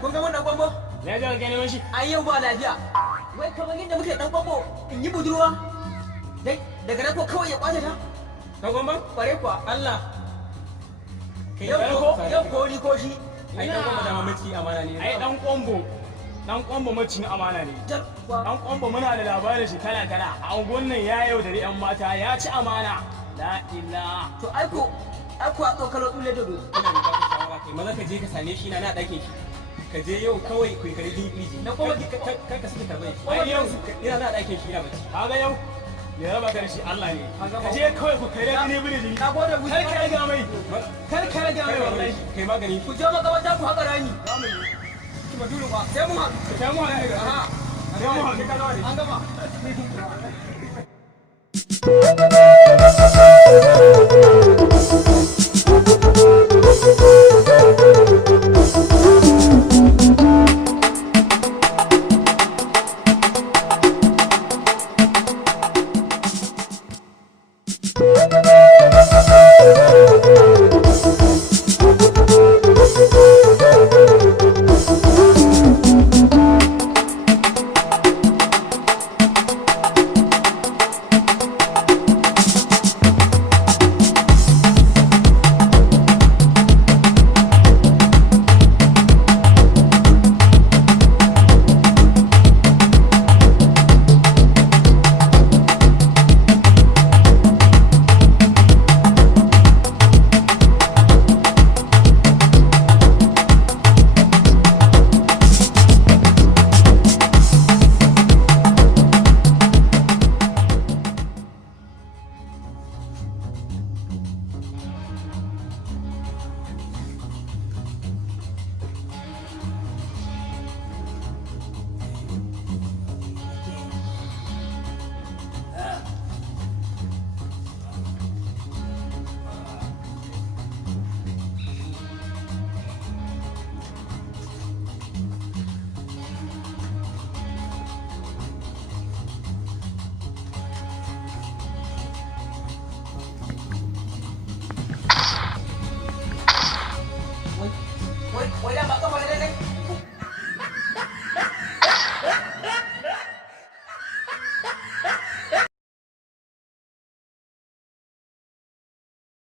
Kun ga wannan gwambo? Na ga gane wani shi. Ai yau ba lafiya. Wai kamar yadda muke dan gwambo in yi budurwa. Dai daga nan ko kawai ya kwace ta. Dan gwambo? Kware kuwa. Allah. Yau ko ni ko shi. Ai dan gwambo da mamaci amana ne. Ai dan gwambo. Dan kwambo macin amana ne. Dan kwambo muna da labarin shi kala kala. A unguwan nan ya yaudari yan mata ya ci amana. La ilaha. To aiko a tsokalo dule dodo. Ina da baka shawara kai maza ka je ka same shi na ɗakin shi. Ka je yau kawai ku kare miji. Na kuma kar ka saki karbai. Ai yau ina na ɗakin shi ina bacci. Kaga yau ya raba ka da shi Allah ne. Ka je kawai ku kare ni biri. Na gode mu. Kar ka raga mai. Kar ka raga mai wallahi. Kai magani. Ku je makamata ku haƙa rani. Zamu yi. Kuma dole ba. Sai mu haɗu. Sai mu haɗu. Aha. Sai mu haɗu. An gama. Wai da ba kafa da dai.